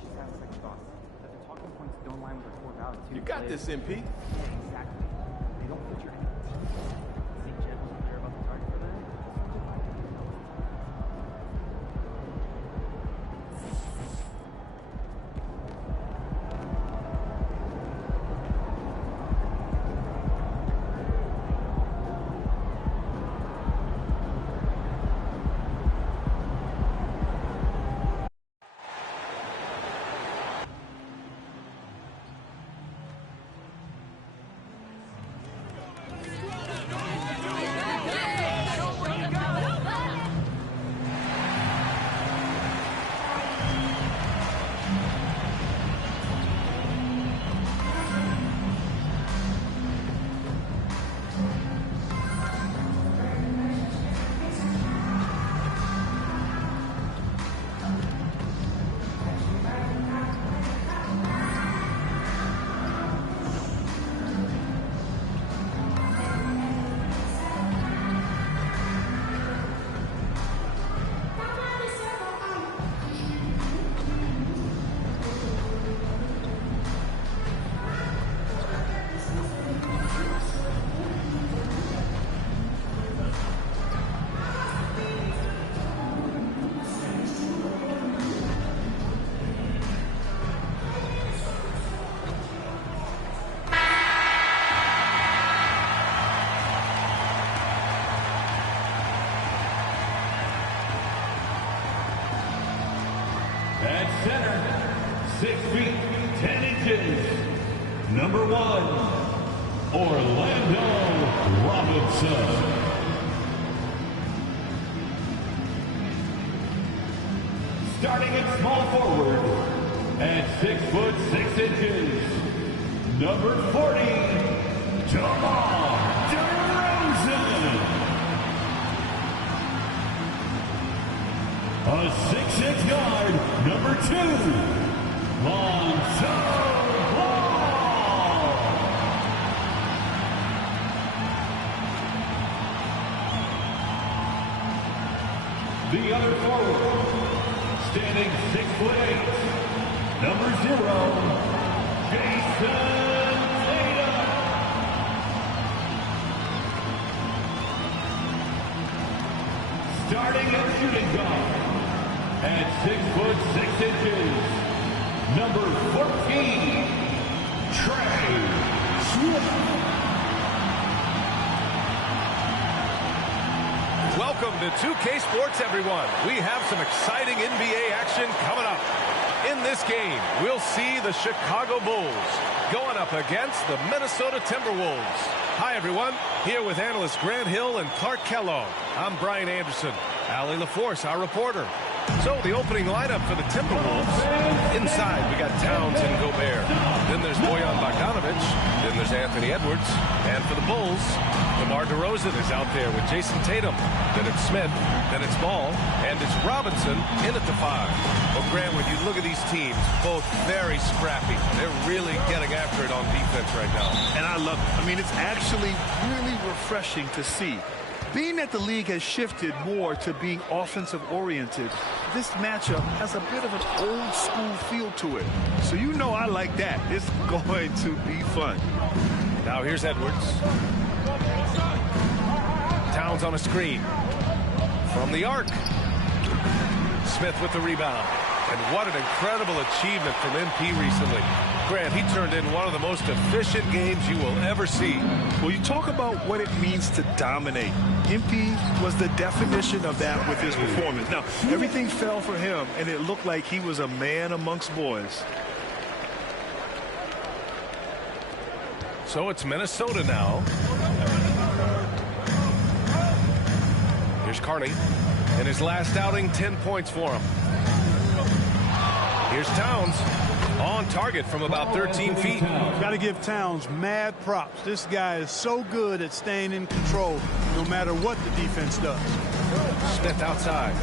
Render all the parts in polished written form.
she's having second thoughts. That the talking points don't align with her core values. You got this, MP. Yeah, exactly. They don't feature any. St. Jed wasn't clear about the target for them. At center, 6 feet, 10 inches, number 1, Orlando Robinson. Starting at small forward, at 6 foot 6 inches, number 40, DeMar DeRozan. A 6'6" guard, number 2, Lonzo Ball. The other forward, standing 6'8", number 0, Jason Tatum. Starting at shooting guard, at 6 foot 6 inches, number 14, Trey Swift. Welcome to 2K Sports, everyone. We have some exciting NBA action coming up. In this game, we'll see the Chicago Bulls going up against the Minnesota Timberwolves. Hi, everyone. Here with analysts Grant Hill and Clark Kellogg. I'm Brian Anderson. Allie LaForce, our reporter. So the opening lineup for the Timberwolves. Inside, we got Towns and Gobert. Then there's Bojan Bogdanovic. Then there's Anthony Edwards. And for the Bulls, DeMar DeRozan is out there with Jason Tatum. Then it's Smith. Then it's Ball. And it's Robinson in at the 5. Well, Grant, when you look at these teams, both very scrappy. They're really getting after it on defense right now. And I love it. I mean, it's actually really refreshing to see. Being that the league has shifted more to being offensive-oriented, this matchup has a bit of an old-school feel to it. So you know I like that. It's going to be fun. Now here's Edwards. Towns on a screen. From the arc. Smith with the rebound. And what an incredible achievement from MP recently. Grant, he turned in one of the most efficient games you will ever see. Well, you talk about what it means to dominate. MP was the definition of that with his performance. Now, everything fell for him, and it looked like he was a man amongst boys. So it's Minnesota now. Here's Carney. In his last outing, 10 points for him. Here's Towns. On target from about 13 feet. Got to give Towns mad props. This guy is so good at staying in control no matter what the defense does. Smith outside.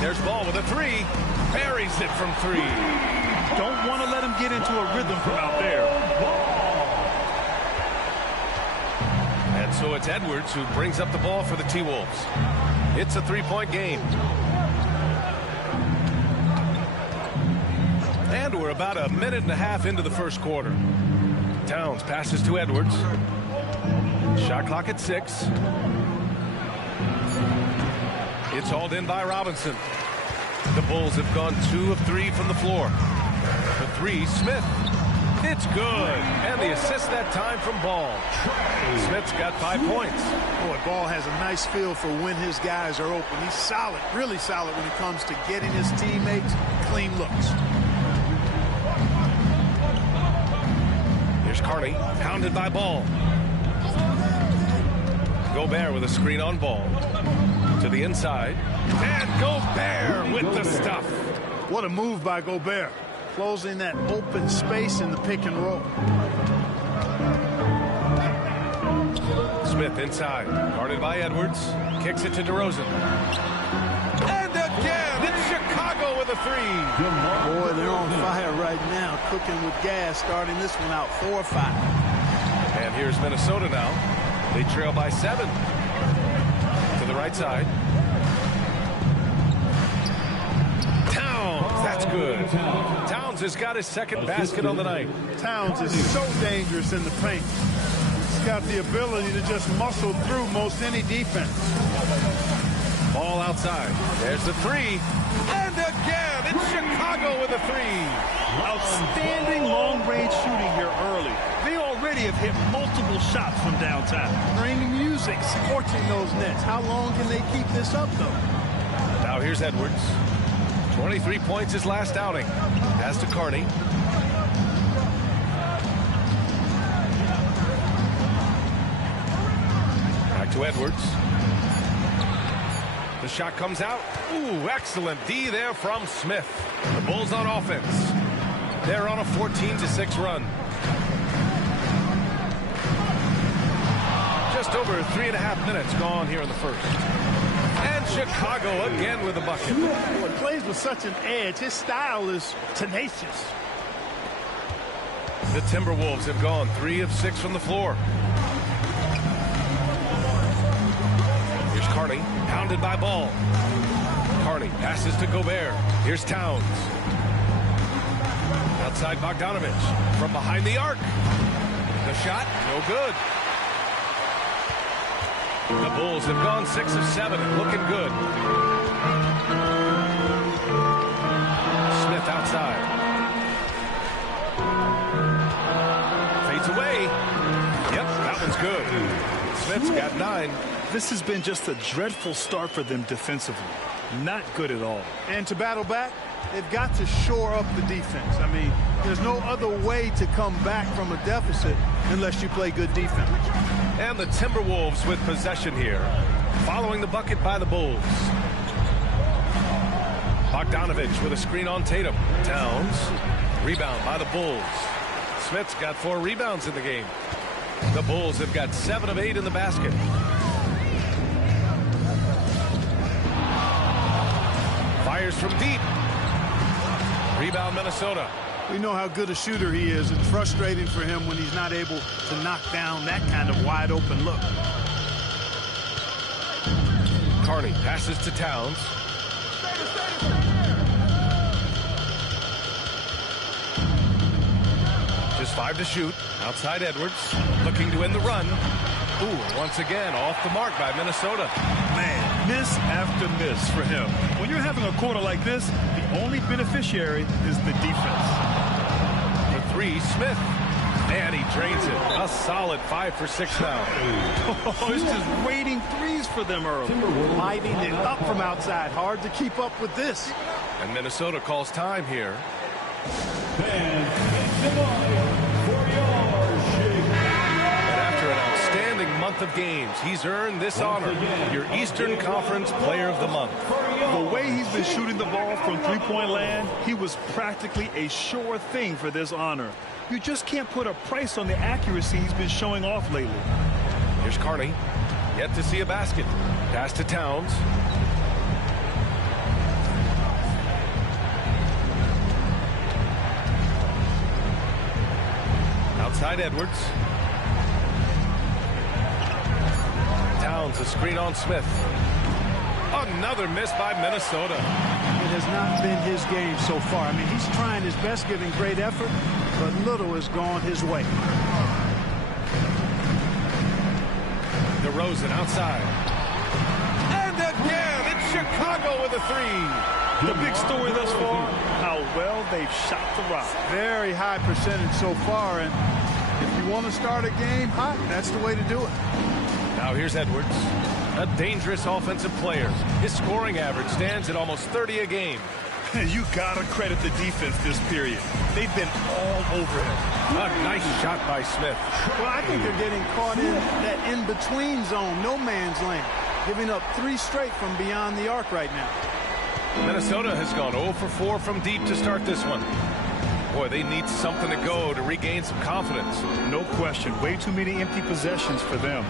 There's Ball with a 3. Buries it from 3. Don't want to let him get into a rhythm from out there. And so it's Edwards who brings up the ball for the T-Wolves. It's a 3-point game. And we're about a minute and a half into the first quarter. Towns passes to Edwards. Shot clock at 6. It's hauled in by Robinson. The Bulls have gone 2 of 3 from the floor. The 3, Smith. It's good. And the assist that time from Ball. Smith's got 5 points. Boy, Ball has a nice feel for when his guys are open. He's solid, really solid when it comes to getting his teammates clean looks. Here's Carney, pounded by Ball. Gobert with a screen on Ball. To the inside. And Gobert with the stuff. What a move by Gobert. Closing that open space in the pick and roll. Smith inside. Guarded by Edwards. Kicks it to DeRozan. And again, it's Chicago with a 3. Boy, they're on fire right now. Cooking with gas, starting this one out 4 or 5. And here's Minnesota now. They trail by 7. To the right side. Towns, that's good. Towns has got his second basket on the night. Towns is so dangerous in the paint. He's got the ability to just muscle through most any defense. Ball outside. There's the 3. And again, it's Chicago with a 3. Outstanding long-range shooting here early. They already have hit multiple shots from downtown. Bring the music, scorching those nets. How long can they keep this up, though? Now here's Edwards. 23 points his last outing. Pass to Carney. Back to Edwards. The shot comes out. Ooh, excellent D there from Smith. The Bulls on offense. They're on a 14-6 run. Just over 3.5 minutes gone here in the first. And Chicago again with a bucket. Well, he plays with such an edge. His style is tenacious. The Timberwolves have gone 3 of 6 from the floor. Here's Carney, pounded by Ball. Carney passes to Gobert. Here's Towns. Outside Bogdanovich. From behind the arc. The shot, no good. The Bulls have gone 6 of 7, looking good. Smith outside. Fades away. Yep, that one's good. Smith's got 9. This has been just a dreadful start for them defensively. Not good at all. And to battle back, they've got to shore up the defense. I mean, there's no other way to come back from a deficit unless you play good defense. And the Timberwolves with possession here, following the bucket by the Bulls. Bogdanovich with a screen on Tatum. Towns, rebound by the Bulls. Smith's got 4 rebounds in the game. The Bulls have got 7 of 8 in the basket. Fires from deep. Rebound Minnesota. We know how good a shooter he is. It's frustrating for him when he's not able to knock down that kind of wide open look. Carney passes to Towns. Just 5 to shoot. Outside Edwards. Looking to end the run. Ooh, once again off the mark by Minnesota. Man, miss after miss for him. When you're having a quarter like this, the only beneficiary is the defense. The 3, Smith. And he drains it. A solid 5 for 6 now. Oh, it's just waiting threes for them early. Lighting it up from outside. Hard to keep up with this. And Minnesota calls time here. And after an outstanding month of games, he's earned this honor, your Eastern Conference Player of the Month. The way he's been shooting the ball from three-point land, he was practically a sure thing for this honor. You just can't put a price on the accuracy he's been showing off lately. Here's Carney. Yet to see a basket. Pass to Towns. Outside Edwards. Towns, a screen on Smith. Another miss by Minnesota. has not been his game so far. I mean, he's trying his best, giving great effort, but little has gone his way. DeRozan outside. And again, it's Chicago with a three. The big story thus far, how well they've shot the rock. Very high percentage so far, and if you want to start a game hot, that's the way to do it. Now here's Edwards, a dangerous offensive player. His scoring average stands at almost 30 a game. You gotta credit the defense this period. They've been all over him. A nice shot by Smith. Well, I think they're getting caught in that in-between zone, no man's land, giving up 3 straight from beyond the arc right now. Minnesota has gone 0 for 4 from deep to start this one. Boy, they need something to go to regain some confidence. No question. Way too many empty possessions for them.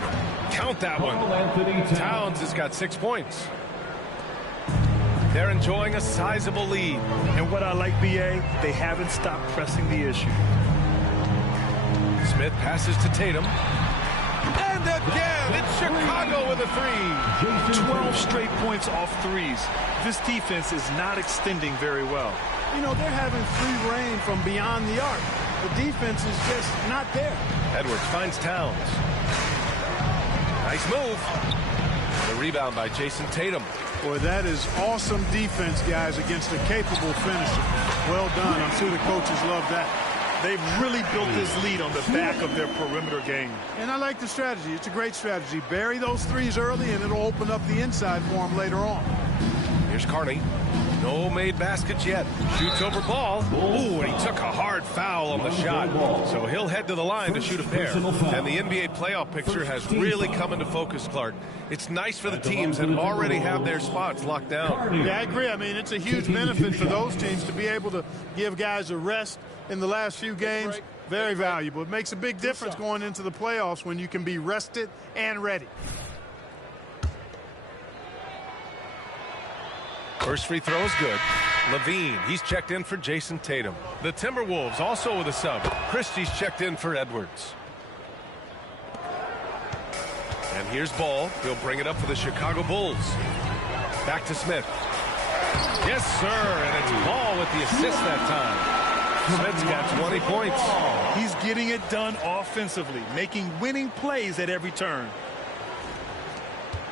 Count that one. Towns has got 6 points. They're enjoying a sizable lead. And what I like, BA, they haven't stopped pressing the issue. Smith passes to Tatum. And again, it's Chicago with a three. 12 straight points off threes. This defense is not extending very well. You know, they're having free reign from beyond the arc. The defense is just not there. Edwards finds Towns. Nice move. The rebound by Jason Tatum. Boy, that is awesome defense, guys, against a capable finisher. Well done. I'm sure the coaches love that. They've really built this lead on the back of their perimeter game. And I like the strategy. It's a great strategy. Bury those threes early, and it'll open up the inside for them later on. Here's Carney. No made baskets yet. Shoots over ball. Ooh, and he took a hard foul on the shot. So he'll head to the line to shoot a pair. And the NBA playoff picture has really come into focus, Clark. It's nice for the teams that already have their spots locked down. Yeah, I agree. I mean, it's a huge benefit for those teams to be able to give guys a rest in the last few games. Very valuable. It makes a big difference going into the playoffs when you can be rested and ready. First free throw is good. Levine, he's checked in for Jason Tatum. The Timberwolves also with a sub. Christie's checked in for Edwards. And here's Ball. He'll bring it up for the Chicago Bulls. Back to Smith. Yes, sir. And it's Ball with the assist that time. Smith's got 20 points. He's getting it done offensively, making winning plays at every turn.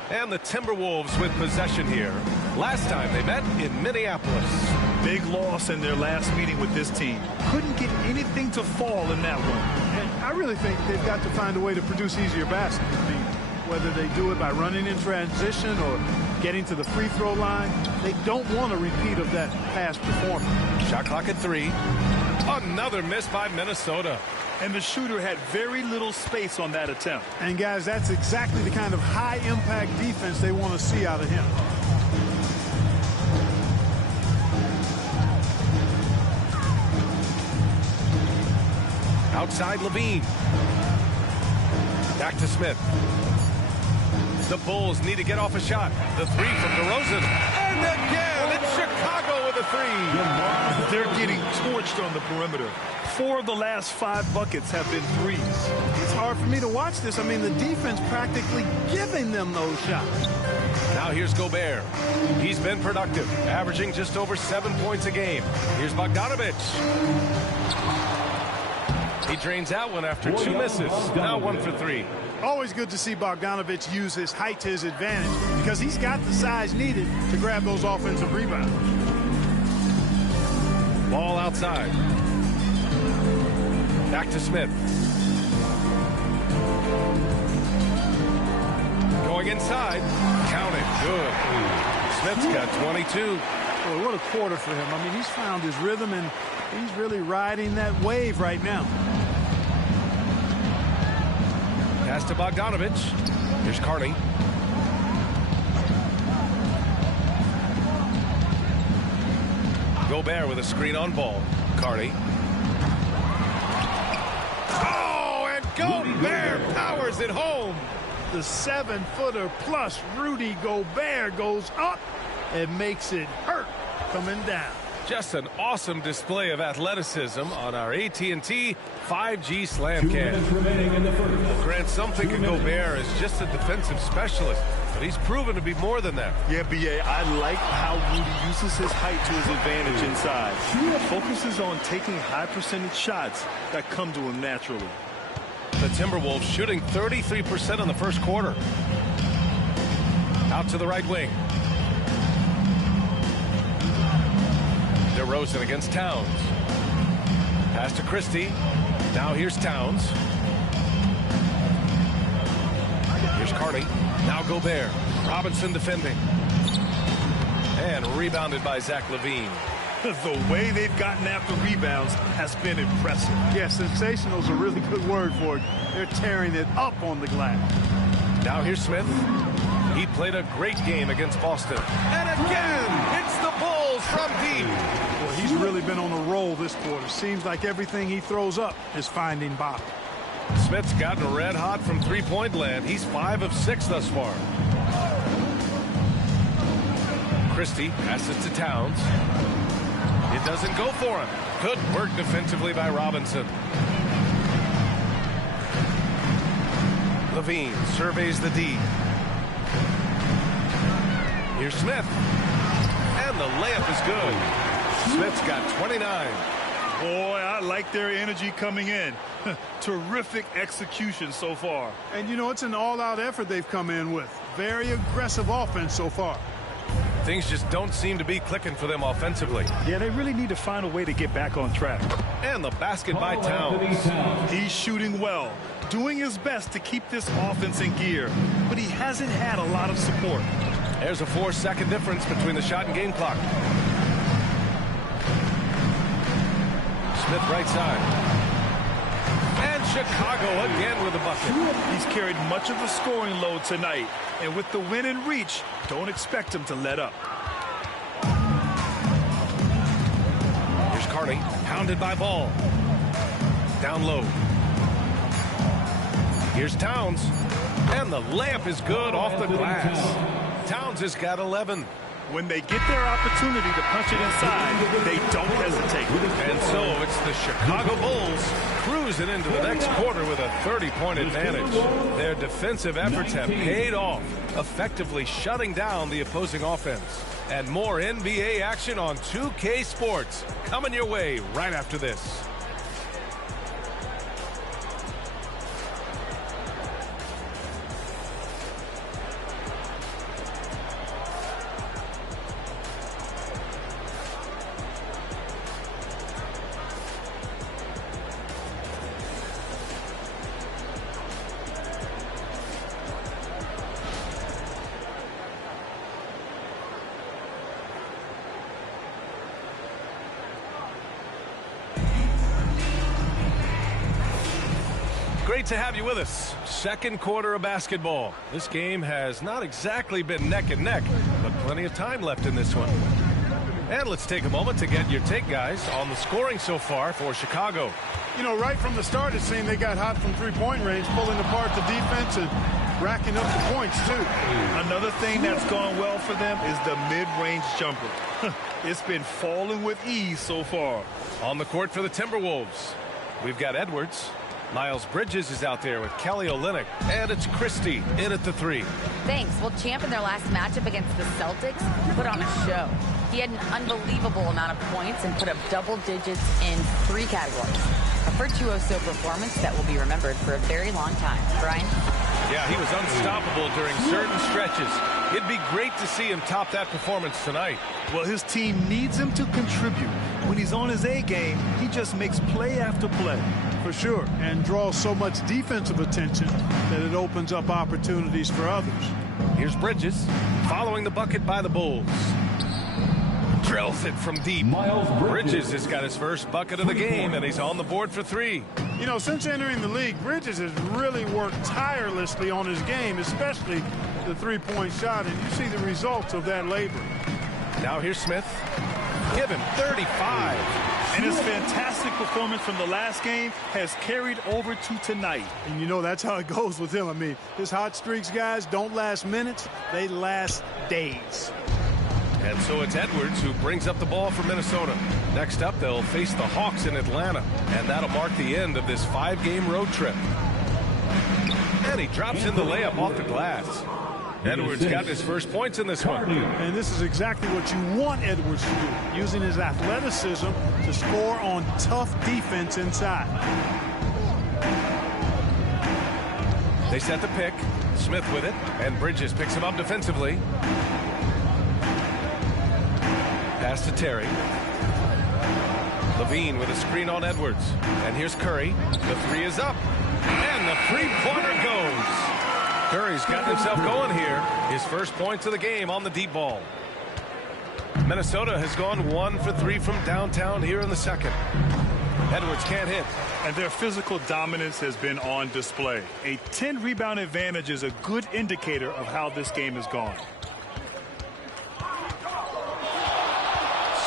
And the Timberwolves with possession here. Last time they met in Minneapolis. Big loss in their last meeting with this team. Couldn't get anything to fall in that one. And I really think they've got to find a way to produce easier baskets. I mean, whether they do it by running in transition or getting to the free throw line, they don't want a repeat of that past performance. Shot clock at 3. Another miss by Minnesota. And the shooter had very little space on that attempt. And guys, that's exactly the kind of high impact defense they want to see out of him. Outside Levine. Back to Smith. The Bulls need to get off a shot. The three from DeRozan. And again, it's Chicago with a three. They're getting torched on the perimeter. 4 of the last 5 buckets have been threes. It's hard for me to watch this. I mean, the defense practically giving them those shots. Now here's Gobert. He's been productive, averaging just over 7 points a game. Here's Bogdanovic. He drains out one after 2 misses. Now 1 for 3. Always good to see Bogdanovic use his height to his advantage because he's got the size needed to grab those offensive rebounds. Ball outside. Back to Smith. Going inside. Count it. Good. Smith's got 22. Boy, what a quarter for him. I mean, he's found his rhythm, and he's really riding that wave right now. Pass to Bogdanovic. Here's Carney. Gobert with a screen on Ball. Carney. Oh, and Gobert powers it home. The 7-footer plus Rudy Gobert goes up and makes it hurt coming down. Just an awesome display of athleticism on our AT&T 5G Slam Cam. Remaining in the first. Grant, some think of Gobert as just a defensive specialist, but he's proven to be more than that. Yeah, B.A., I like how Rudy uses his height to his advantage inside. He focuses on taking high percentage shots that come to him naturally. The Timberwolves shooting 33% in the first quarter. Out to the right wing. DeRozan against Towns. Pass to Christie. Now here's Towns. Here's Carney. Now Gobert. Robinson defending. And rebounded by Zach LaVine. The way they've gotten after rebounds has been impressive. Yeah, sensational is a really good word for it. They're tearing it up on the glass. Now here's Smith. He played a great game against Boston. And again, hits the Bulls from deep. Well, he's really been on a roll this quarter. Seems like everything he throws up is finding bottom. Smith's gotten red hot from three-point land. He's 5 of 6 thus far. Christie passes to Towns. It doesn't go for him. Good work defensively by Robinson. LaVine surveys the D. Here's Smith. And the layup is good. Smith's got 29. Boy, I like their energy coming in. Terrific execution so far. And, you know, it's an all-out effort they've come in with. Very aggressive offense so far. Things just don't seem to be clicking for them offensively. Yeah, they really need to find a way to get back on track. And the basket by Towns. He's shooting well, doing his best to keep this offense in gear, but he hasn't had a lot of support. There's a 4-second difference between the shot and game clock. Smith right side. And Chicago again with a bucket. He's carried much of the scoring load tonight, and with the win in reach, don't expect him to let up. Here's Carney, pounded by Ball. Down low. Here's Towns, and the layup is good off the glass. Towns has got 11. When they get their opportunity to punch it inside, they don't hesitate. And so it's the Chicago Bulls cruising into the next quarter with a 30-point advantage. Their defensive efforts have paid off, effectively shutting down the opposing offense. And more NBA action on 2K Sports coming your way right after this. Great to have you with us. Second quarter of basketball. This game has not exactly been neck and neck, but plenty of time left in this one. And let's take a moment to get your take, guys, on the scoring so far for Chicago. You know, right from the start, it seemed they got hot from three-point range, pulling apart the defense and racking up the points, too. Another thing that's gone well for them is the mid-range jumper. It's been falling with ease so far. On the court for the Timberwolves, we've got Edwards. Miles Bridges is out there with Kelly Olynyk, and it's Christie in at the 3. Thanks. Well, champ in their last matchup against the Celtics put on a show. He had an unbelievable amount of points and put up double digits in 3 categories. A virtuoso performance that will be remembered for a very long time. Brian? Yeah, he was unstoppable during certain stretches. It'd be great to see him top that performance tonight. Well, his team needs him to contribute. When he's on his A game, he just makes play after play. For sure, and draws so much defensive attention that it opens up opportunities for others. Here's Bridges, following the bucket by the Bulls. Drills it from deep. Bridges has got his first bucket of the game, and he's on the board for 3. You know, since entering the league, Bridges has really worked tirelessly on his game, especially the three-point shot, and you see the results of that labor. Now here's Smith. Give him 35. And his fantastic performance from the last game has carried over to tonight. And you know, that's how it goes with him. I mean, his hot streaks, guys, don't last minutes. They last days. And so it's Edwards who brings up the ball for Minnesota. Next up, they'll face the Hawks in Atlanta. And that'll mark the end of this 5-game road trip. And he drops in the layup off the glass. Edwards got his first points in this one. And this is exactly what you want Edwards to do, using his athleticism to score on tough defense inside. They set the pick. Smith with it, and Bridges picks him up defensively. Pass to Terry. Levine with a screen on Edwards. And here's Curry. The three is up. And the three-pointer goes. Curry's got himself going here. His first points of the game on the deep ball. Minnesota has gone 1 for 3 from downtown here in the second. Edwards can't hit. And their physical dominance has been on display. A 10-rebound advantage is a good indicator of how this game has gone.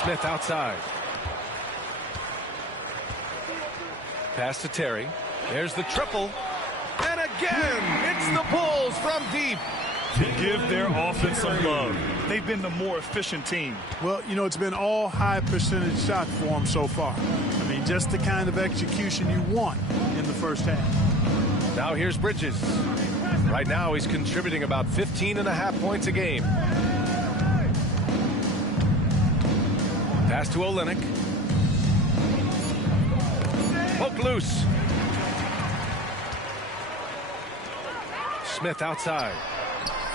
Smith outside. Pass to Terry. There's the triple. And again, it's the Bulls from deep. Give their offense some love. They've been the more efficient team. Well, you know, it's been all high percentage shots for them so far. I mean, just the kind of execution you want in the first half. Now here's Bridges. Right now he's contributing about 15.5 points a game. Pass to Olynyk. Poke loose. Smith outside.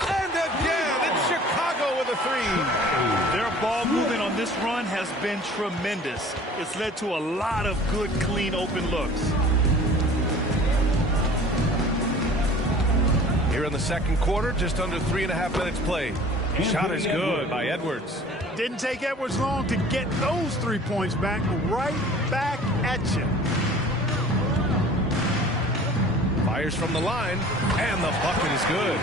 And again, it's Chicago with a three. Their ball movement on this run has been tremendous. It's led to a lot of good, clean, open looks. Here in the second quarter, just under 3.5 minutes played. Shot is good by Edwards. Didn't take Edwards long to get those 3 points back, right back at you. Fires from the line, and the bucket is good.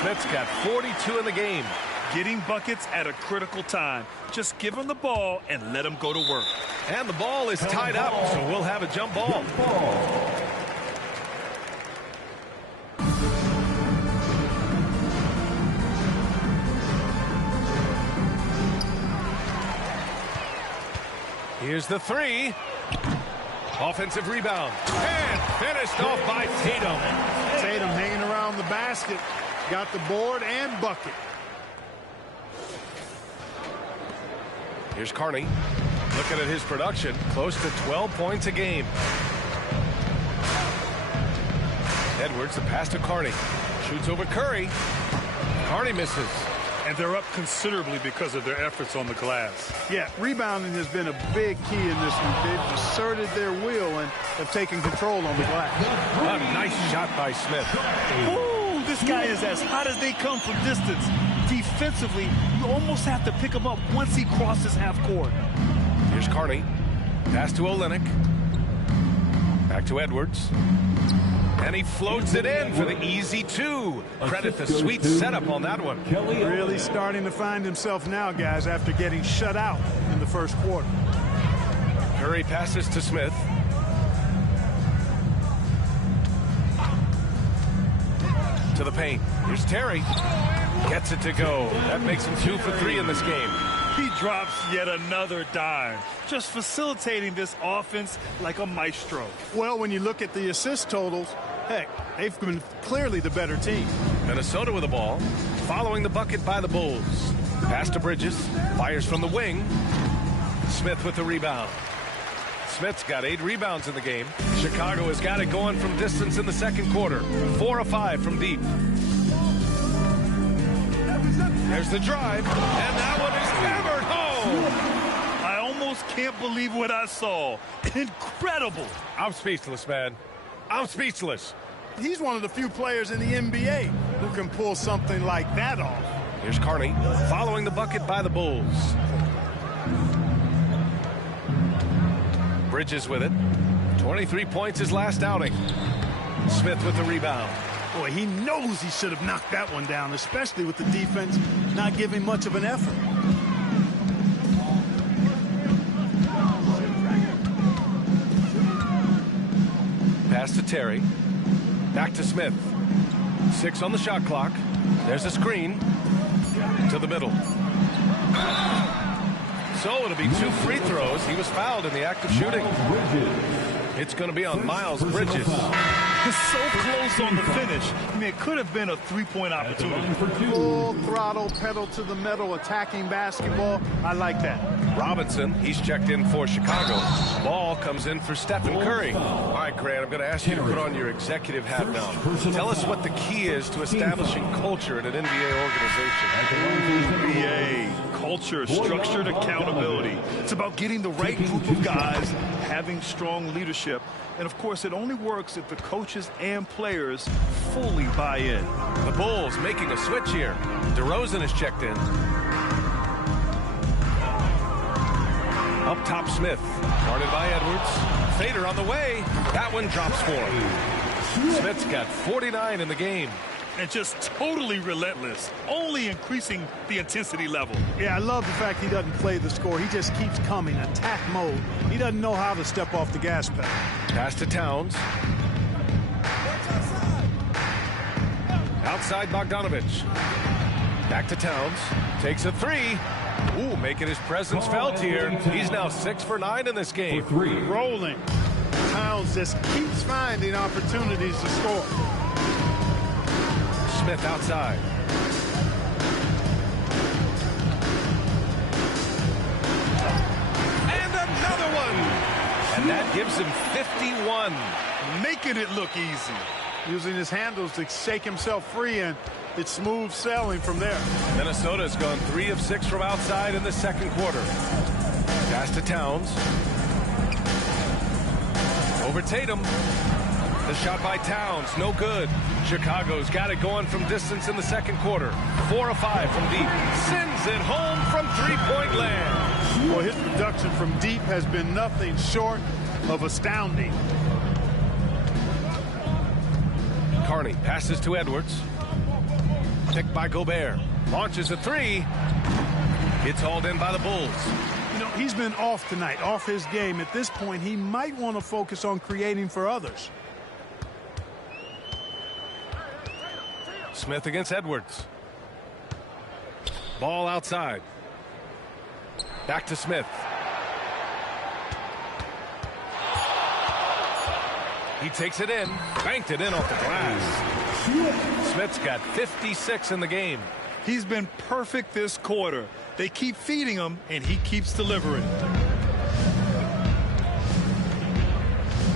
Smith's got 42 in the game. Getting buckets at a critical time. Just give him the ball and let him go to work. And the ball is tied up, so we'll have a jump ball. Here's the three. Offensive rebound. And finished off by Tatum. Tatum hanging around the basket. Got the board and bucket. Here's Carney. Looking at his production. Close to 12 points a game. Edwards, the pass to Carney. Shoots over Curry. Carney misses. And they're up considerably because of their efforts on the glass. Yeah, rebounding has been a big key in this one. They've asserted their will and have taken control on the glass. A nice shot by Smith. Ooh, this guy is as hot as they come from distance. Defensively, you almost have to pick him up once he crosses half court. Here's Carney. Pass to Olynyk. Back to Edwards. And he floats it in for the easy two. Credit the sweet setup on that one. Really starting to find himself now, guys, after getting shut out in the first quarter. Curry passes to Smith. To the paint. Here's Terry. Gets it to go. That makes him 2 for 3 in this game. He drops yet another dime, just facilitating this offense like a maestro. Well, when you look at the assist totals, heck, they've been clearly the better team. Minnesota with the ball, following the bucket by the Bulls. Pass to Bridges, fires from the wing. Smith with the rebound. Smith's got 8 rebounds in the game. Chicago has got it going from distance in the second quarter. 4 of 5 from deep. There's the drive, and that one is hammered home. I almost can't believe what I saw. Incredible. I'm speechless, man. I'm speechless. He's one of the few players in the NBA who can pull something like that off. Here's Carney, following the bucket by the Bulls. Bridges with it. 23 points his last outing. Smith with the rebound. Boy, he knows he should have knocked that one down, especially with the defense not giving much of an effort. Pass to Terry. Back to Smith. 6 on the shot clock. There's a screen. To the middle. So it'll be 2 free throws. He was fouled in the act of shooting. It's going to be on Miles Bridges. It's so close on the finish. I mean, it could have been a three-point opportunity. Full throttle, pedal to the metal, attacking basketball. I like that. Robinson, he's checked in for Chicago. Ball comes in for Stephen Curry. All right, Grant, I'm going to ask you to put on your executive hat now. Tell us what the key is to establishing culture in an NBA organization. NBA, culture, structured accountability. It's about getting the right group of guys, having strong leadership. And, of course, it only works if the coaches and players fully buy in. The Bulls making a switch here. DeRozan is checked in. Up top, Smith. Guarded by Edwards. Fader on the way. That one drops for him. Smith's got 49 in the game. And just totally relentless, only increasing the intensity level. Yeah, I love the fact he doesn't play the score. He just keeps coming, attack mode. He doesn't know how to step off the gas pedal. Pass to Towns. Outside Bogdanovich. Back to Towns. Takes a 3. Ooh, making his presence felt here. He's now 6 for 9 in this game. Rolling. Towns just keeps finding opportunities to score. Smith outside. And another one. And that gives him 51. Making it look easy. Using his handles to shake himself free, and it's smooth sailing from there. Minnesota's gone 3 of 6 from outside in the second quarter. Pass to Towns. Over Tatum. The shot by Towns, no good. Chicago's got it going from distance in the second quarter. 4 of 5 from deep. Sends it home from three-point land. Well, his production from deep has been nothing short of astounding. Carney passes to Edwards. Picked by Gobert. Launches a 3. It's hauled in by the Bulls. You know, he's been off tonight, off his game. At this point, he might want to focus on creating for others. Smith against Edwards. Ball outside. Back to Smith. He takes it in. Banked it in off the glass. Smith's got 56 in the game. He's been perfect this quarter. They keep feeding him, and he keeps delivering.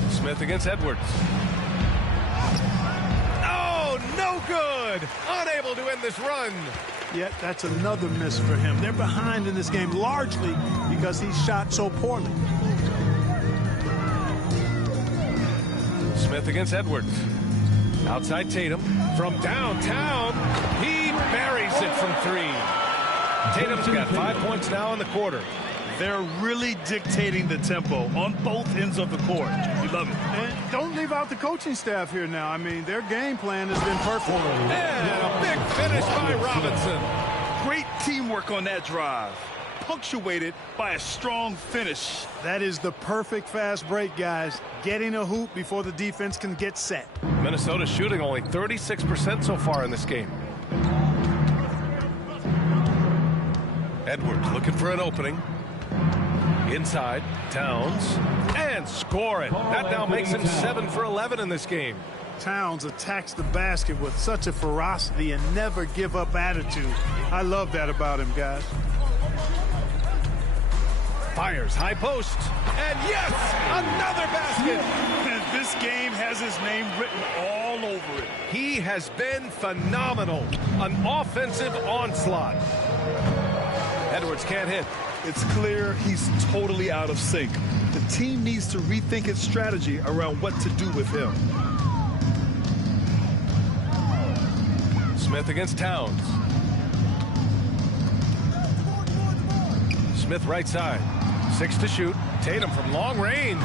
Smith against Edwards. No good. Unable to end this run. Yet that's another miss for him. They're behind in this game largely because he shot so poorly. Smith against Edwards. Outside Tatum. From downtown. He buries it from 3. Tatum's got 5 points now in the quarter. They're really dictating the tempo on both ends of the court. You love it. And don't leave out the coaching staff here now. I mean, their game plan has been perfect. And a big finish by Robinson. Great teamwork on that drive. Punctuated by a strong finish. That is the perfect fast break, guys. Getting a hoop before the defense can get set. Minnesota's shooting only 36% so far in this game. Edwards looking for an opening. Inside, Towns, and score it. That now makes him 7 for 11 in this game. Towns attacks the basket with such a ferocity and never give up attitude. I love that about him, guys. Fires high post, and yes, another basket. And this game has his name written all over it. He has been phenomenal. An offensive onslaught. Edwards can't hit. It's clear he's totally out of sync. The team needs to rethink its strategy around what to do with him. Smith against Towns. Smith right side. 6 to shoot. Tatum from long range.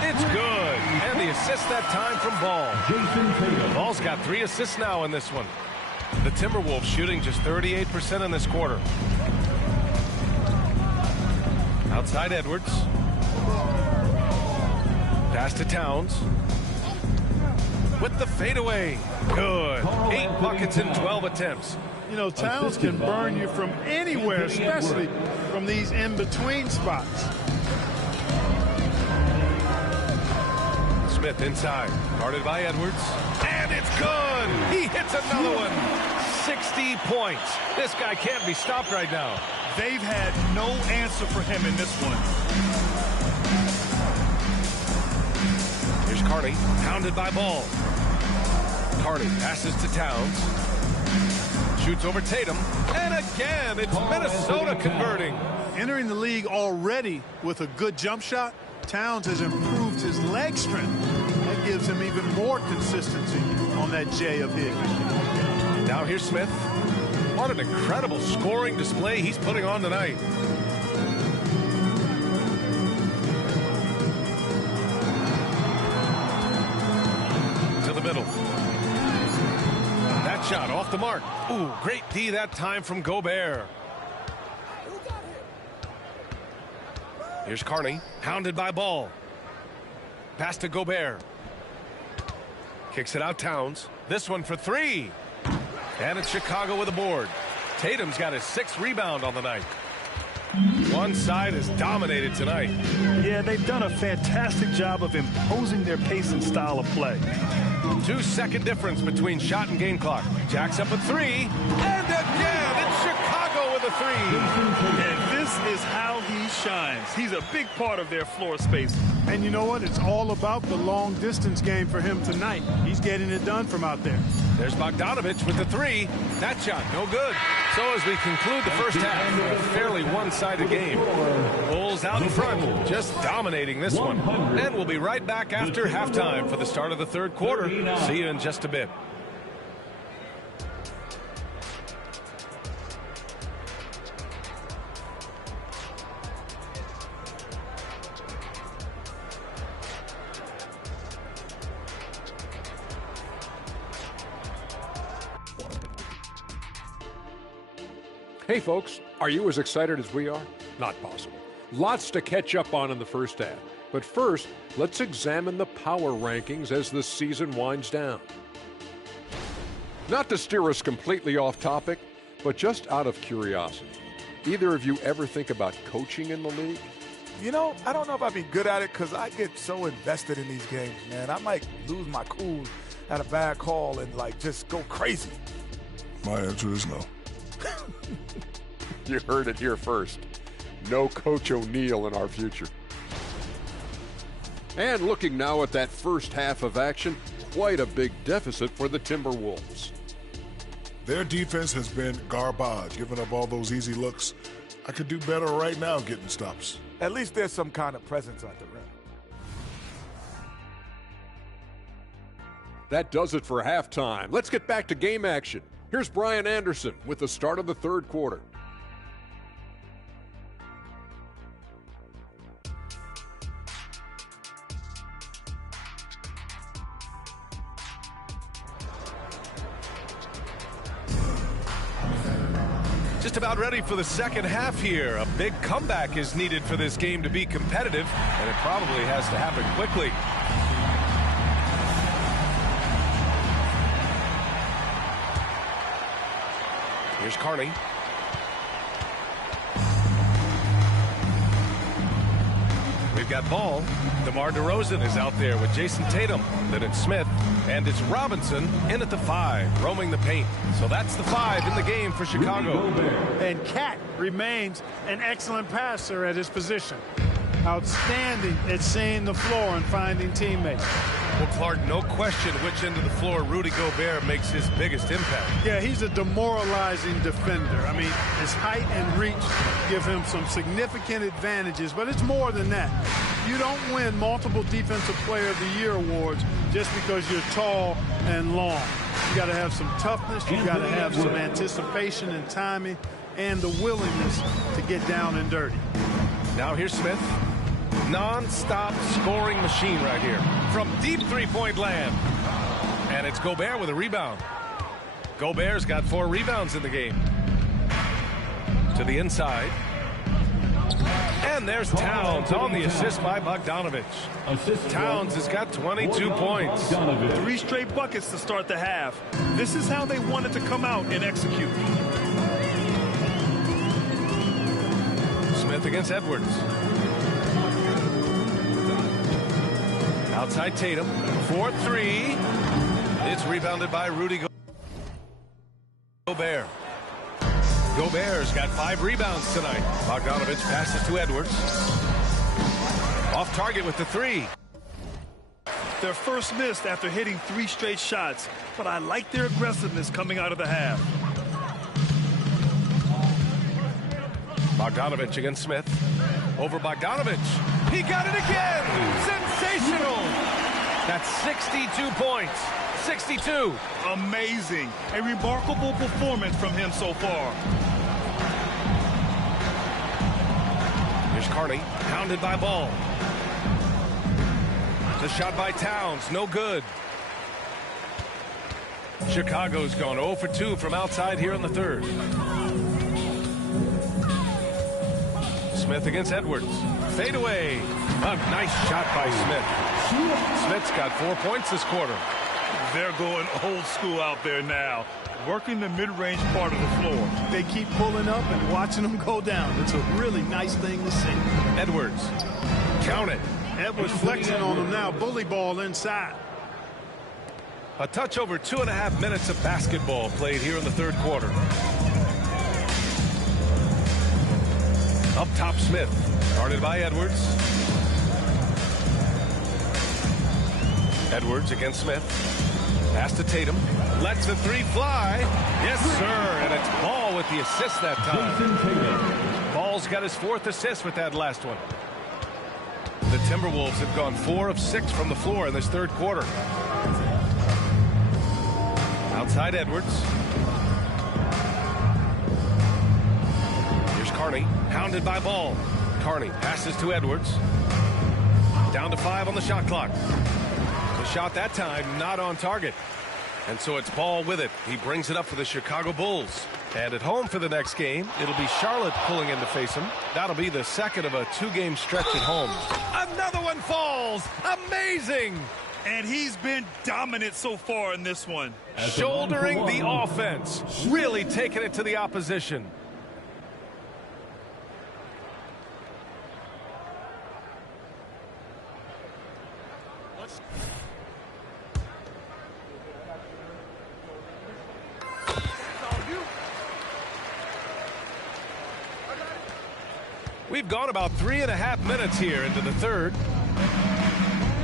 It's good. And the assist that time from Ball. Ball's got 3 assists now in this one. The Timberwolves shooting just 38% in this quarter. Outside Edwards. Pass to Towns. With the fadeaway. Good. 8 buckets in 12 attempts. You know, Towns can burn you from anywhere, especially from these in-between spots. Smith inside, guarded by Edwards, and it's good. He hits another one. 60 points. This guy can't be stopped right now. They've had no answer for him in this one. Here's Carney, pounded by Ball. Carney passes to Towns. Shoots over Tatum. And again, it's Minnesota converting. Entering the league already with a good jump shot, Towns has improved his leg strength. That gives him even more consistency on that J of his. Now here's Smith. What an incredible scoring display he's putting on tonight. To the middle. That shot off the mark. Ooh, great D that time from Gobert. Here's Carney, pounded by Ball. Pass to Gobert. Kicks it out Towns. This one for three. And it's Chicago with a board. Tatum's got his 6th rebound on the night. One side is dominated tonight. Yeah, they've done a fantastic job of imposing their pace and style of play. 2-second difference between shot and game clock. Jack's up a 3. And again, it's Chicago with a 3. And this is how he shines. He's a big part of their floor space. And you know what? It's all about the long distance game for him tonight. He's getting it done from out there. There's Bogdanovich with the 3. That shot, no good. So as we conclude the first half, a fairly one-sided game. Bulls out in front, just dominating this one. And we'll be right back after halftime for the start of the third quarter. See you in just a bit. Hey folks, are you as excited as we are? Not possible. Lots to catch up on in the first half. But first, let's examine the power rankings as the season winds down. Not to steer us completely off topic, but just out of curiosity. Either of you ever think about coaching in the league? You know, I don't know if I'd be good at it because I get so invested in these games, man. I might lose my cool at a bad call and, like, just go crazy. My answer is no. You heard it here first. No Coach O'Neal in our future. And looking now at that first half of action, quite a big deficit for the Timberwolves. Their defense has been garbage, giving up all those easy looks. I could do better right now getting stops. At least there's some kind of presence at the rim. That does it for halftime. Let's get back to game action. Here's Brian Anderson with the start of the third quarter. Just about ready for the second half here. A big comeback is needed for this game to be competitive, and it probably has to happen quickly. Here's Carney. We've got Ball. DeMar DeRozan is out there with Jason Tatum. Then it's Smith. And it's Robinson in at the 5, roaming the paint. So that's the 5 in the game for Chicago. And Cat remains an excellent passer at his position. Outstanding at seeing the floor and finding teammates. Well, Clark, no question which end of the floor Rudy Gobert makes his biggest impact. Yeah, he's a demoralizing defender. I mean, his height and reach give him some significant advantages, but it's more than that. You don't win multiple Defensive Player of the Year awards just because you're tall and long. You got to have some toughness. You got to have some anticipation and timing and the willingness to get down and dirty. Now here's Smith. Non-stop scoring machine right here from deep three-point land. And it's Gobert with a rebound. Gobert's got 4 rebounds in the game. To the inside. And there's Towns on the assist by Bogdanovic. Towns has got 22 points. 3 straight buckets to start the half. This is how they wanted to come out and execute. Smith against Edwards. Outside Tatum. 4-3. It's rebounded by Rudy Gobert. Gobert's got 5 rebounds tonight. Bogdanovic passes to Edwards. Off target with the 3. Their first miss after hitting 3 straight shots, but I like their aggressiveness coming out of the half. Bogdanovic against Smith. Over Bogdanovic. He got it again! Sensational! That's 62 points. 62. Amazing. A remarkable performance from him so far. Here's Carney, pounded by Ball. The shot by Towns, no good. Chicago's gone 0 for 2 from outside here in the third. Smith against Edwards. Fade away. A nice shot by Smith. Smith's got 4 points this quarter. They're going old school out there now, working the mid-range part of the floor. They keep pulling up and watching them go down. It's a really nice thing to see. Edwards. Count it. Edwards flexing on them now. Bully ball inside. A touch over 2.5 minutes of basketball played here in the third quarter. Up top, Smith. Guarded by Edwards. Edwards against Smith. Pass to Tatum. Lets the 3 fly. Yes, sir. And it's Ball with the assist that time. Ball's got his 4th assist with that last one. The Timberwolves have gone 4 of 6 from the floor in this third quarter. Outside Edwards. Here's Carney. Hounded by Ball. Carney passes to Edwards. Down to 5 on the shot clock. The shot that time not on target. And so it's Ball with it. He brings it up for the Chicago Bulls. And at home for the next game, it'll be Charlotte pulling in to face him. That'll be the second of a 2-game stretch at home. Another one falls. Amazing. And he's been dominant so far in this one. Shouldering the offense. Really taking it to the opposition. We've gone about 3.5 minutes here into the third.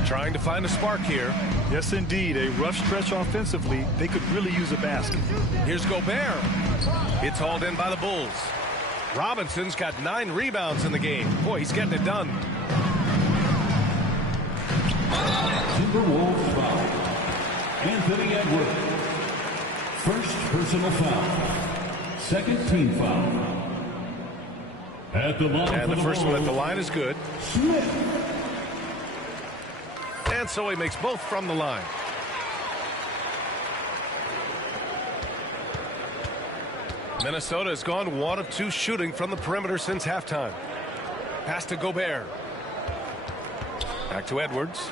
Trying to find a spark here. Yes, indeed. A rough stretch offensively. They could really use a basket. Here's Gobert. It's hauled in by the Bulls. Robinson's got 9 rebounds in the game. Boy, he's getting it done. Timberwolves foul. Anthony Edwards. First personal foul. Second team foul. At the line and the first one at the line is good. Smith. And so he makes both from the line. Minnesota has gone 1 of 2 shooting from the perimeter since halftime. Pass to Gobert. Back to Edwards.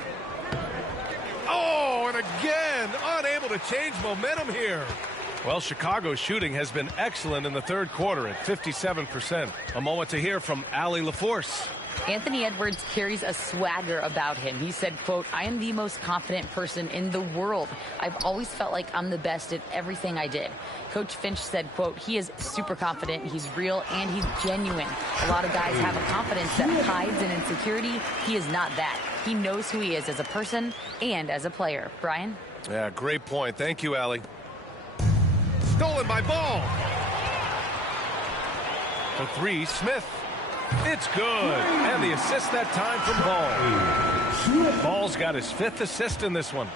Oh, and again, unable to change momentum here. Well, Chicago's shooting has been excellent in the third quarter at 57%. A moment to hear from Allie LaForce. Anthony Edwards carries a swagger about him. He said, quote, "I am the most confident person in the world. I've always felt like I'm the best at everything I did." Coach Finch said, quote, "He is super confident, he's real, and he's genuine. A lot of guys have a confidence that hides in insecurity. He is not that. He knows who he is as a person and as a player." Brian? Yeah, great point. Thank you, Allie. Stolen by Ball. For 3, Smith. It's good. And the assist that time from Ball. Ball's got his 5th assist in this one.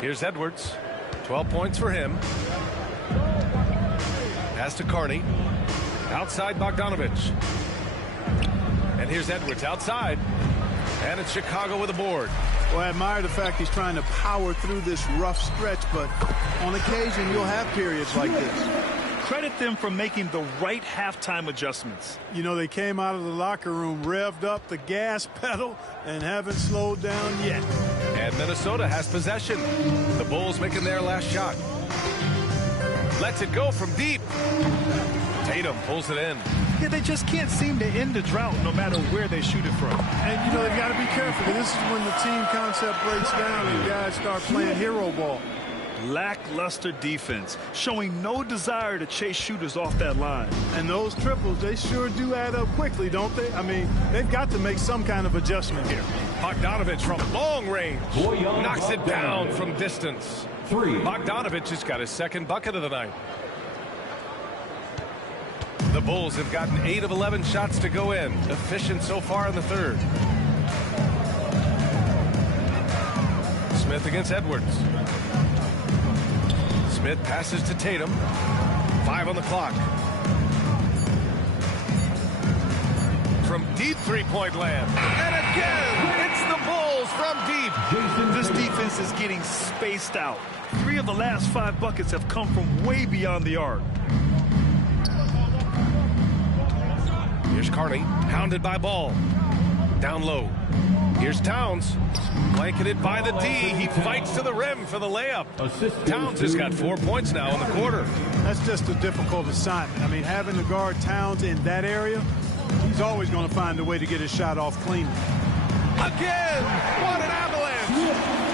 Here's Edwards. 12 points for him. Pass to Carney. Outside Bogdanovic. And here's Edwards outside. And it's Chicago with a board. Well, I admire the fact he's trying to power through this rough stretch, but on occasion you'll have periods like this. Credit them for making the right halftime adjustments. You know, they came out of the locker room, revved up the gas pedal, and haven't slowed down yet. And Minnesota has possession. The Bulls making their last shot. Lets it go from deep. Tatum pulls it in. Yeah, they just can't seem to end the drought no matter where they shoot it from. And, you know, they've got to be careful, because this is when the team concept breaks down and guys start playing hero ball. Lackluster defense, showing no desire to chase shooters off that line. And those triples, they sure do add up quickly, don't they? I mean, they've got to make some kind of adjustment here. Bogdanovich from long range. Knocks it down from distance. Bogdanovich has got his second bucket of the night. The Bulls have gotten 8 of 11 shots to go in. Efficient so far in the third. Smith against Edwards. Smith passes to Tatum. 5 on the clock. From deep three-point land. And again, it's the Bulls from deep. This defense is getting spaced out. 3 of the last 5 buckets have come from way beyond the arc. Here's Carney, hounded by Ball. Down low. Here's Towns, blanketed by the D. He fights to the rim for the layup. Towns has got 4 points now in the quarter. That's just a difficult assignment. I mean, having to guard Towns in that area, he's always going to find a way to get his shot off cleanly. Again, what an avalanche.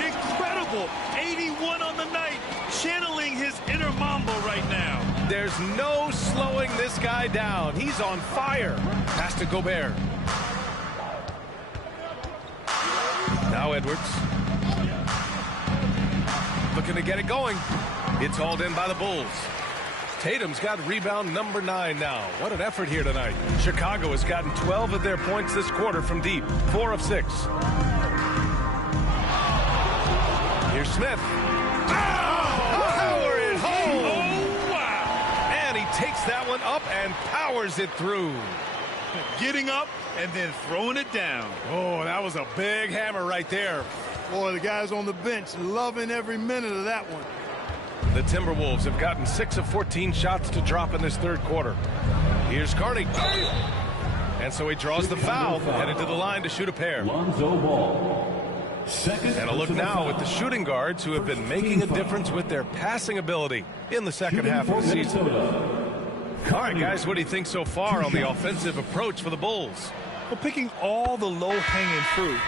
Incredible. 81 on the night, channeling his inner Mamba right now. There's no slowing this guy down. He's on fire. Pass to Gobert. Now Edwards. Looking to get it going. It's hauled in by the Bulls. Tatum's got rebound number 9 now. What an effort here tonight. Chicago has gotten 12 of their points this quarter from deep. 4 of 6. Here's Smith. Power it home. Oh, wow. And he takes that one up and powers it through. Getting up and then throwing it down. Oh, that was a big hammer right there. Boy, the guys on the bench loving every minute of that one. The Timberwolves have gotten 6 of 14 shots to drop in this third quarter. Here's Carney. And so he draws the foul, headed to the line to shoot a pair. Lonzo Ball. And a look now at the shooting guards who have been making a difference with their passing ability in the second half of the season. All right, guys, what do you think so far on the offensive approach for the Bulls? Well, picking all the low-hanging fruit,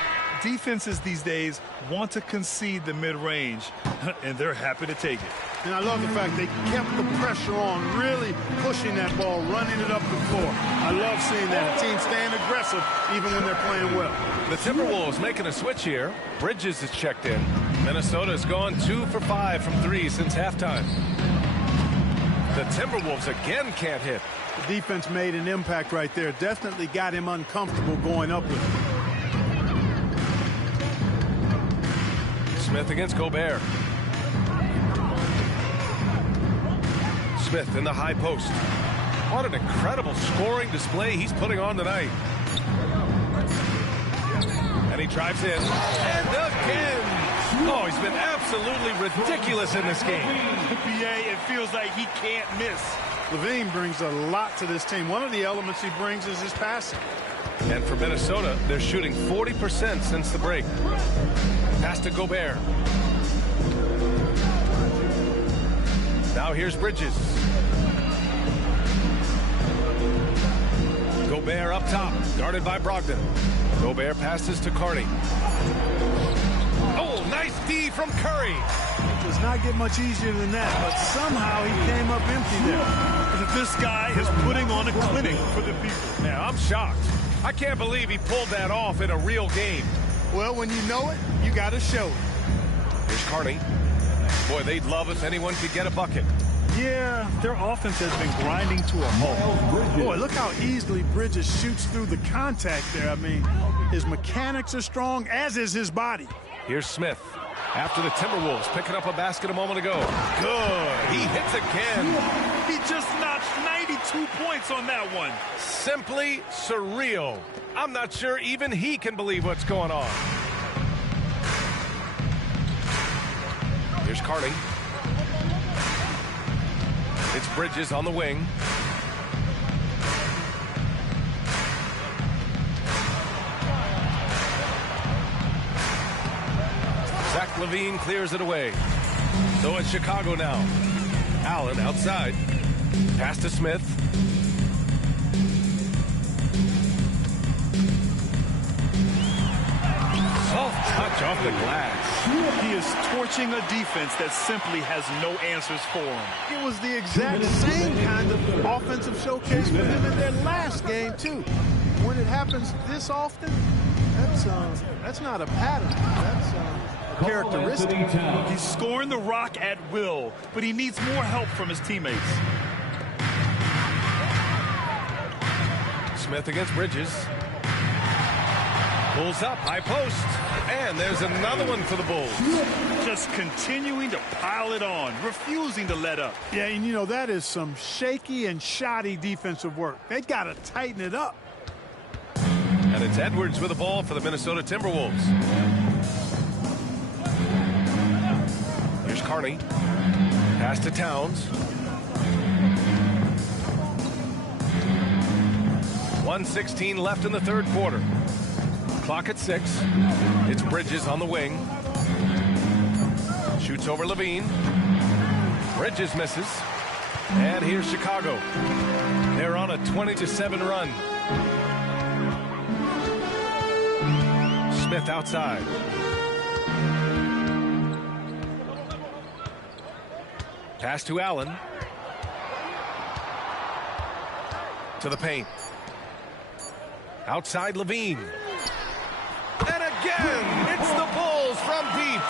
defenses these days want to concede the mid-range, and they're happy to take it. And I love the fact they kept the pressure on, really pushing that ball, running it up the floor. I love seeing that. A team staying aggressive even when they're playing well. The Timberwolves making a switch here. Bridges is checked in. Minnesota has gone 2 for 5 from 3 since halftime. The Timberwolves again can't hit. The defense made an impact right there. Definitely got him uncomfortable going up with it. Smith against Gobert. Smith in the high post. What an incredible scoring display he's putting on tonight. And he drives in. And again. Oh, he's been absolutely ridiculous in this game. BA, it feels like he can't miss. LaVine brings a lot to this team. One of the elements he brings is his passing. And for Minnesota, they're shooting 40% since the break. Pass to Gobert. Now here's Bridges. Gobert up top, guarded by Brogdon. Gobert passes to Carney. Oh, nice D from Curry. It does not get much easier than that, but somehow he came up empty there. This guy is putting on a clinic for the people. Yeah, I'm shocked. I can't believe he pulled that off in a real game. Well, when you know it, you got to show it. Here's Carney. Boy, they'd love if anyone could get a bucket. Yeah, their offense has been grinding to a halt. Boy, look how easily Bridges shoots through the contact there. I mean, his mechanics are strong, as is his body. Here's Smith. After the Timberwolves picking up a basket a moment ago. Good. He hits again. He just notched 92 points on that one. Simply surreal. I'm not sure even he can believe what's going on. Here's Carney. It's Bridges on the wing. Zach LaVine clears it away. So it's Chicago now. Allen outside. Pass to Smith. Soft touch off the glass. He is torching a defense that simply has no answers for him. It was the exact same kind of offensive showcase for them in their last game, too. When it happens this often, that's not a pattern. That's a characteristic. He's scoring the rock at will, but he needs more help from his teammates. Smith against Bridges. Pulls up, high post. And there's another one for the Bulls. Just continuing to pile it on, refusing to let up. Yeah, and you know, that is some shaky and shoddy defensive work. They got to tighten it up. And it's Edwards with the ball for the Minnesota Timberwolves. Here's Carney. Pass to Towns. 1:16 left in the third quarter. Clock at 6. It's Bridges on the wing. Shoots over LaVine. Bridges misses. And here's Chicago. They're on a 20-7 run. Smith outside. Pass to Allen. To the paint. Outside LaVine. And again, it's the Bulls from deep.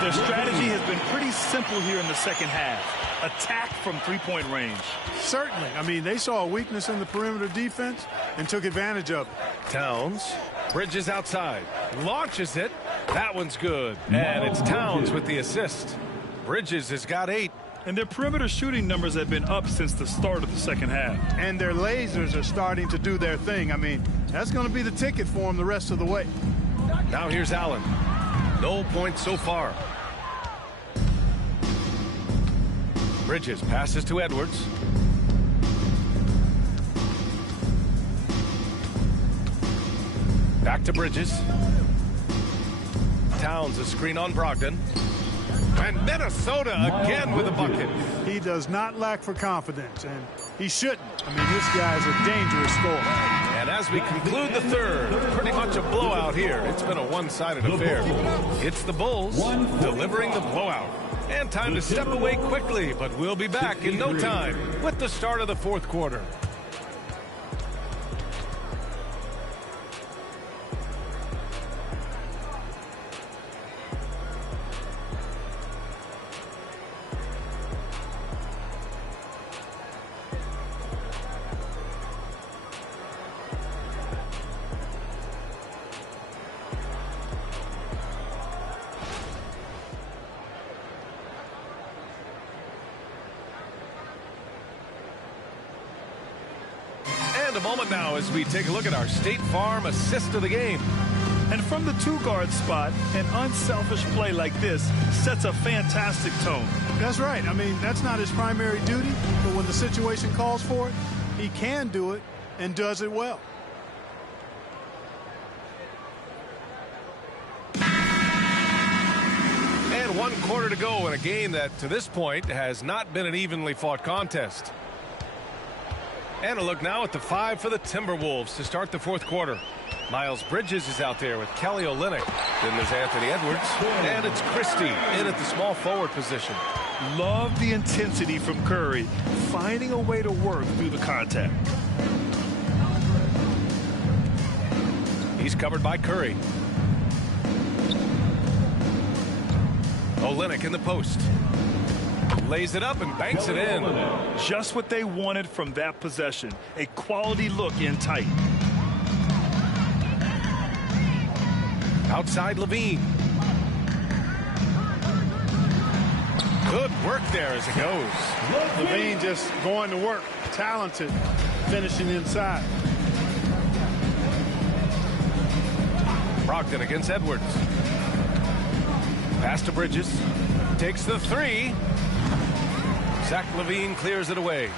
Their strategy has been pretty simple here in the second half. Attack from three-point range. Certainly. I mean, they saw a weakness in the perimeter defense and took advantage of it. Towns. Bridges outside. Launches it. That one's good. And it's Towns with the assist. Bridges has got 8. And their perimeter shooting numbers have been up since the start of the second half. And their lasers are starting to do their thing. I mean, that's going to be the ticket for them the rest of the way. Now here's Allen. No points so far. Bridges passes to Edwards. Back to Bridges. Towns a screen on Brogdon. And Minnesota again with a bucket. He does not lack for confidence, and he shouldn't. I mean, this guy's a dangerous scorer. And as we conclude the third, pretty much a blowout here. It's been a one-sided affair. It's the Bulls delivering the blowout. And time to step away quickly, but we'll be back in no time with the start of the fourth quarter. A moment now as we take a look at our State Farm assist of the game. And from the two-guard spot, an unselfish play like this sets a fantastic tone. That's right. I mean, that's not his primary duty, but when the situation calls for it, he can do it and does it well. And 1 quarter to go in a game that, to this point, has not been an evenly fought contest. And a look now at the 5 for the Timberwolves to start the fourth quarter. Miles Bridges is out there with Kelly Olynyk. Then there's Anthony Edwards. And it's Christie in at the small forward position. Love the intensity from Curry, finding a way to work through the contact. He's covered by Curry. Olynyk in the post. Lays it up and banks it in. Just what they wanted from that possession. A quality look in tight. Outside LaVine. Good work there as it goes. LaVine just going to work. Talented. Finishing inside. Brogdon against Edwards. Pass to Bridges. Takes the three. Zach LaVine clears it away.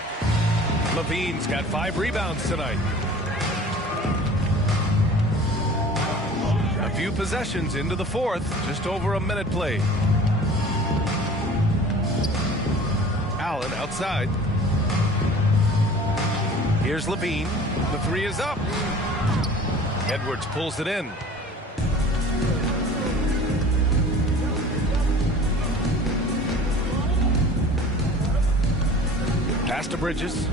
LaVine's got 5 rebounds tonight. A few possessions into the fourth, just over a minute played. Allen outside. Here's LaVine. The three is up. Edwards pulls it in. Pass to Bridges.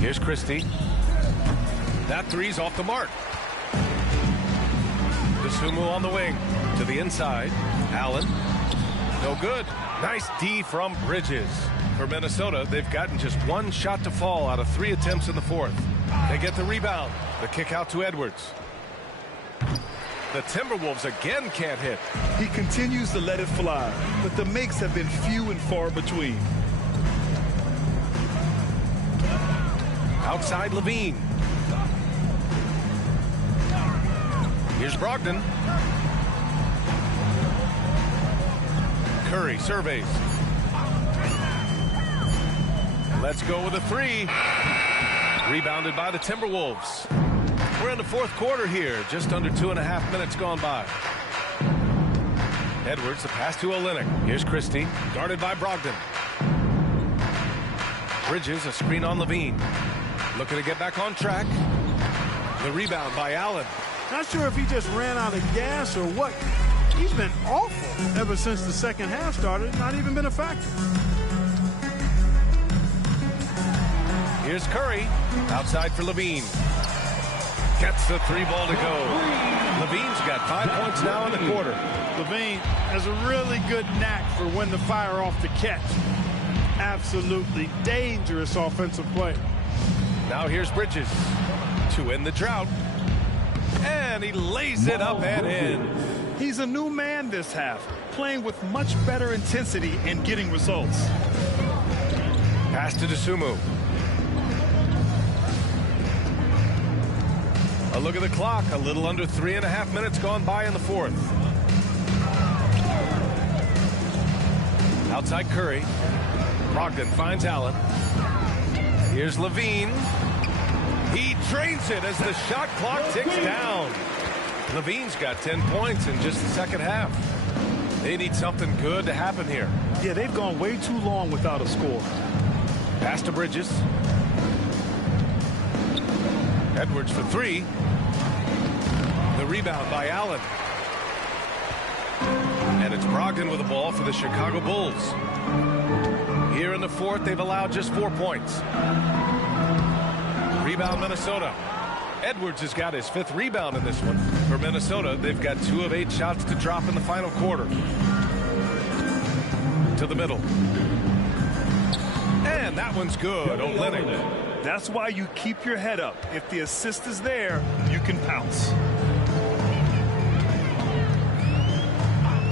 Here's Christie. That three's off the mark. DeSumo on the wing. To the inside. Allen. No good. Nice D from Bridges. For Minnesota, they've gotten just 1 shot to fall out of 3 attempts in the fourth. They get the rebound. The kick out to Edwards. The Timberwolves again can't hit. He continues to let it fly, but the makes have been few and far between. Outside LaVine. Here's Brogdon. Curry surveys. Let's go with a three. Rebounded by the Timberwolves. We're in the fourth quarter here. Just under 2.5 minutes gone by. Edwards, the pass to Olynyk. Here's Christie. Guarded by Brogdon. Bridges, a screen on LaVine. Looking to get back on track. The rebound by Allen. Not sure if he just ran out of gas or what. He's been awful ever since the second half started. Not even been a factor. Here's Curry. Outside for LaVine. Gets the 3 ball to go. LaVine's got 5 points now in the quarter. LaVine has a really good knack for when to fire off the catch. Absolutely dangerous offensive player. Now here's Bridges to end the drought. And he lays it up and in. He's a new man this half, playing with much better intensity and getting results. Pass to DeSumo. A look at the clock. A little under 3.5 minutes gone by in the fourth. Outside Curry. Brogdon finds Allen. Here's LaVine. He drains it as the shot clock ticks down. LaVine's got 10 points in just the second half. They need something good to happen here. Yeah, they've gone way too long without a score. Pass to Bridges. Edwards for 3. The rebound by Allen. And it's Brogdon with the ball for the Chicago Bulls. Here in the fourth, they've allowed just 4 points. Rebound Minnesota. Edwards has got his 5th rebound in this one. For Minnesota, they've got 2 of 8 shots to drop in the final quarter. To the middle. And that one's good. Olynyk. That's why you keep your head up. If the assist is there, you can pounce.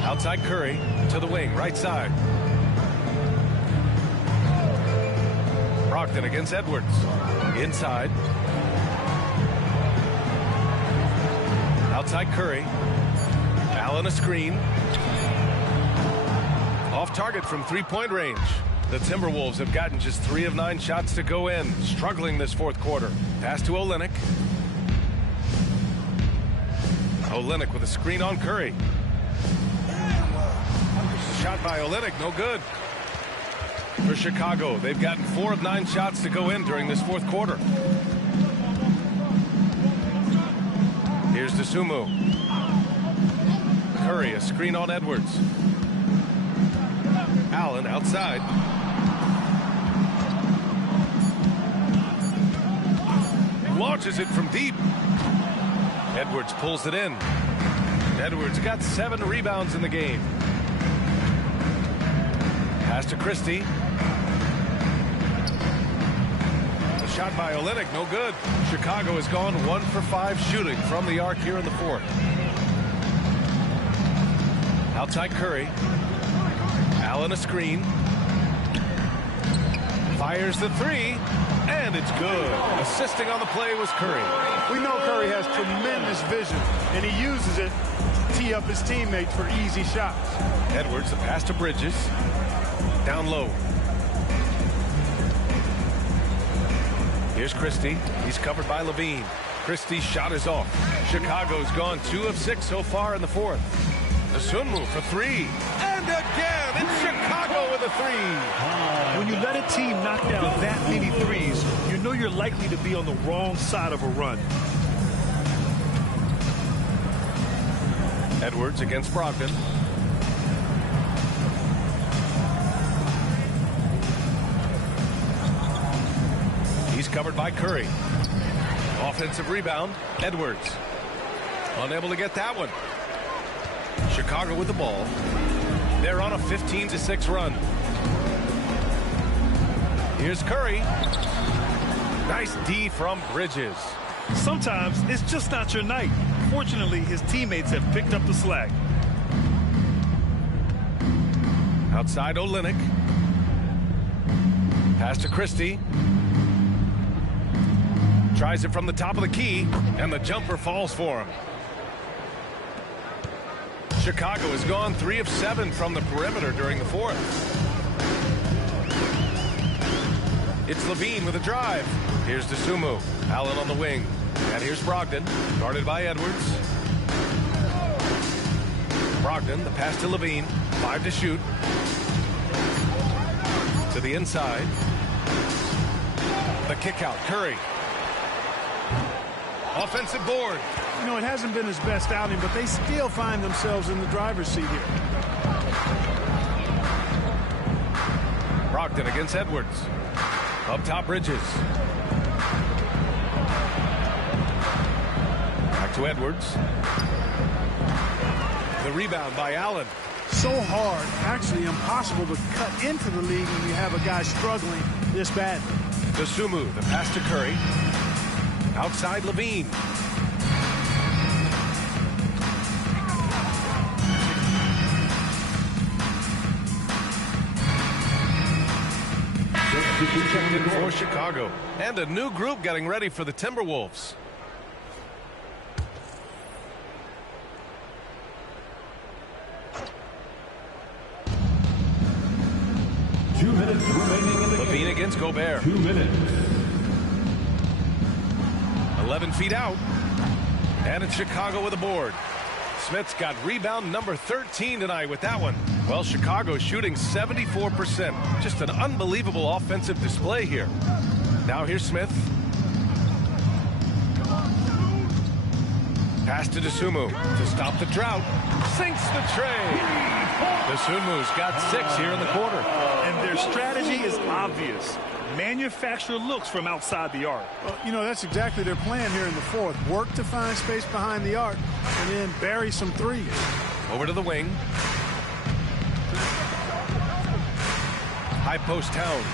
Outside Curry to the wing, right side. Brogdon against Edwards. Inside. Outside Curry. Allen a screen. Off target from 3-point range. The Timberwolves have gotten just 3 of 9 shots to go in. Struggling this fourth quarter. Pass to Olynyk. Olynyk with a screen on Curry. Shot by Olynyk, no good. For Chicago, they've gotten 4 of 9 shots to go in during this fourth quarter. Here's DeSumo. Curry, a screen on Edwards. Allen outside. Launches it from deep. Edwards pulls it in. Edwards got 7 rebounds in the game. Pass to Christie. The shot by Olynyk, no good. Chicago has gone 1 for 5 shooting from the arc here in the fourth. Outside Curry. Allen a screen. Fires the three, and it's good. Assisting on the play was Curry. We know Curry has tremendous vision, and he uses it to tee up his teammates for easy shots. Edwards, the pass to Bridges. Down low. Here's Christie. He's covered by Levine. Christie's shot is off. Chicago's gone 2 of 6 so far in the fourth. The Sunmu for three. And again, it's Chicago with a three. When you let a team knock down that many threes, you know you're likely to be on the wrong side of a run. Edwards against Brogdon. He's covered by Curry. Offensive rebound, Edwards. Unable to get that one. Chicago with the ball. They're on a 15-6 run. Here's Curry. Nice D from Bridges. Sometimes it's just not your night. Fortunately, his teammates have picked up the slack. Outside Olynyk. Pass to Christie. Tries it from the top of the key, and the jumper falls for him. Chicago has gone 3 of 7 from the perimeter during the fourth. It's Levine with a drive. Here's Dosunmu. Allen on the wing. And here's Brogdon, guarded by Edwards. Brogdon, the pass to Levine. 5 to shoot. To the inside. The kick out, Curry. Offensive board. You know, it hasn't been his best outing, but they still find themselves in the driver's seat here. Brogdon against Edwards. Up top, Bridges. Back to Edwards. The rebound by Allen. So hard, actually impossible to cut into the league when you have a guy struggling this badly. Dosunmu, the pass to Curry. Outside Levine. Checked in for Chicago. And a new group getting ready for the Timberwolves. Levine against Gobert. 2 minutes. 11 feet out. And it's Chicago with a board. Smith's got rebound number 13 tonight with that one. Well, Chicago's shooting 74%. Just an unbelievable offensive display here. Now here's Smith. Pass to Dosunmu to stop the drought. Sinks the tray. Dosunmu's got 6 here in the quarter. And their strategy is obvious. Manufacture looks from outside the arc. Well, you know, that's exactly their plan here in the fourth. Work to find space behind the arc and then bury some threes. Over to the wing. High post Towns.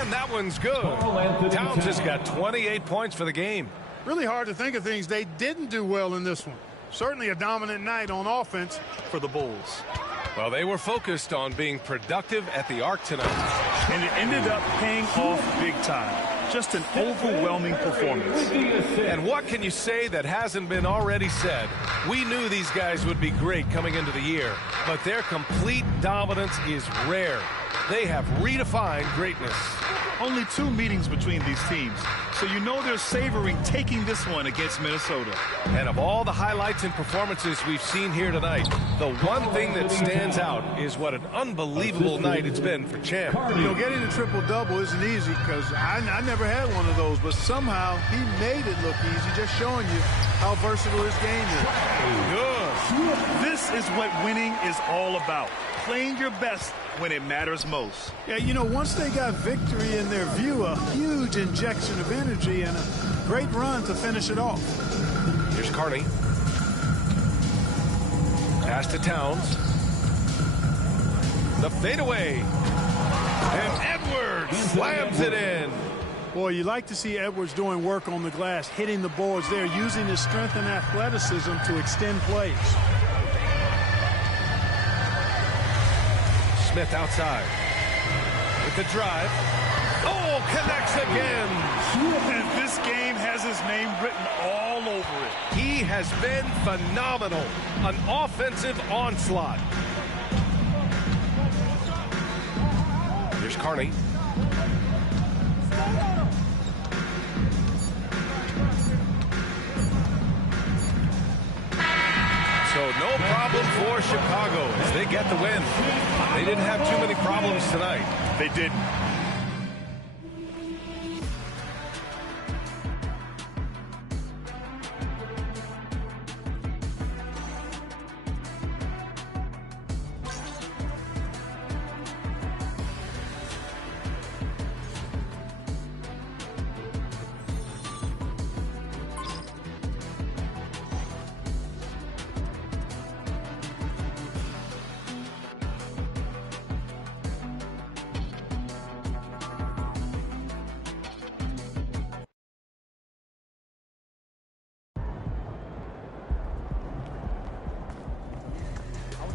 And that one's good. Towns has got 28 points for the game. Really hard to think of things they didn't do well in this one. Certainly a dominant night on offense for the Bulls. Well, they were focused on being productive at the arc tonight. And it ended up paying off big time. Just an overwhelming performance. And what can you say that hasn't been already said? We knew these guys would be great coming into the year, but their complete dominance is rare. They have redefined greatness. Only 2 meetings between these teams, so you know they're savoring taking this one against Minnesota. And of all the highlights and performances we've seen here tonight, the one thing that stands out is what an unbelievable night it's been for Champ. You know, getting a triple-double isn't easy because I never had one of those, but somehow he made it look easy, just showing you how versatile his game is. Good. This is what winning is all about. Playing your best when it matters most. Yeah, you know, once they got victory in their view, a huge injection of energy and a great run to finish it off. Here's Carney. Pass to Towns. The fadeaway. And Edwards slams it in. Boy, you like to see Edwards doing work on the glass, hitting the boards there, using his strength and athleticism to extend plays. Smith outside. with the drive. Oh, connects again. And this game has his name written all over it. He has been phenomenal. An offensive onslaught. Here's Carney. So no problem for Chicago as they get the win. They didn't have too many problems tonight. They didn't.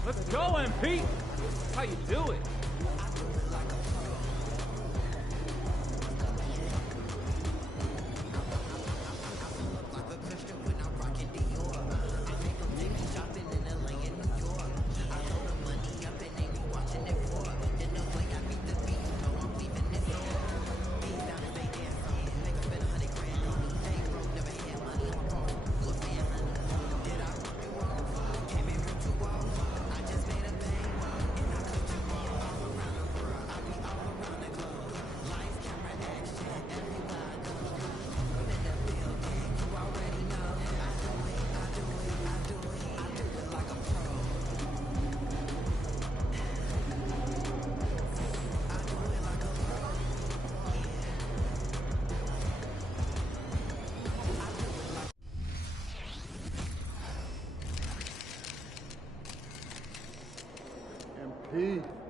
Let's go, MP. How you do it? MP.